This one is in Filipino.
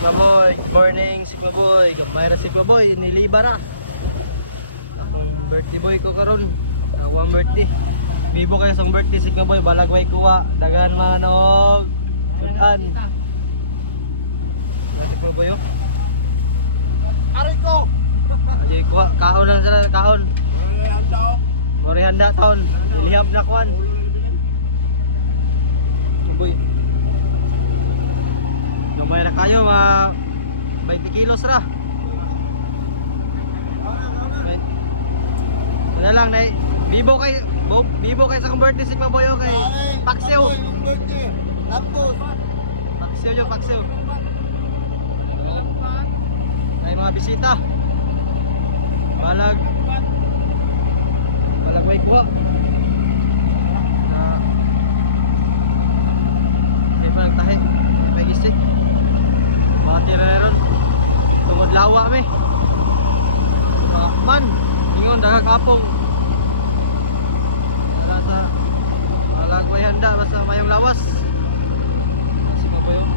Sigmaboy, good morning Sigmaboy. Kamay ra Sigmaboy, niliba ra. Akong birthday boy ko karon. Ako ang birthday. Bibo kayo sa birthday Sigmaboy, balagway kuwa, dagan manog. Kuan. Sigmaboy yo. Aray ko! Aji kuwa, kaon lang sila, kaon. Mori handa taon. Ilihap na kuan. Boy. Gamay na kayo, 20 kilos ra. Wala lang na bibo kay sa birthday si Paboyo kay Paksiw. Paksiw yo, Paksiw. Ay mga bisita. Balag may kuha. Siyempre nagtahi. May gisik. Mga tiraron. Tungod lawa mi. Man. Ingon daga kapong. Wala sa malagway handa basta mayong lawas. Sige po yun.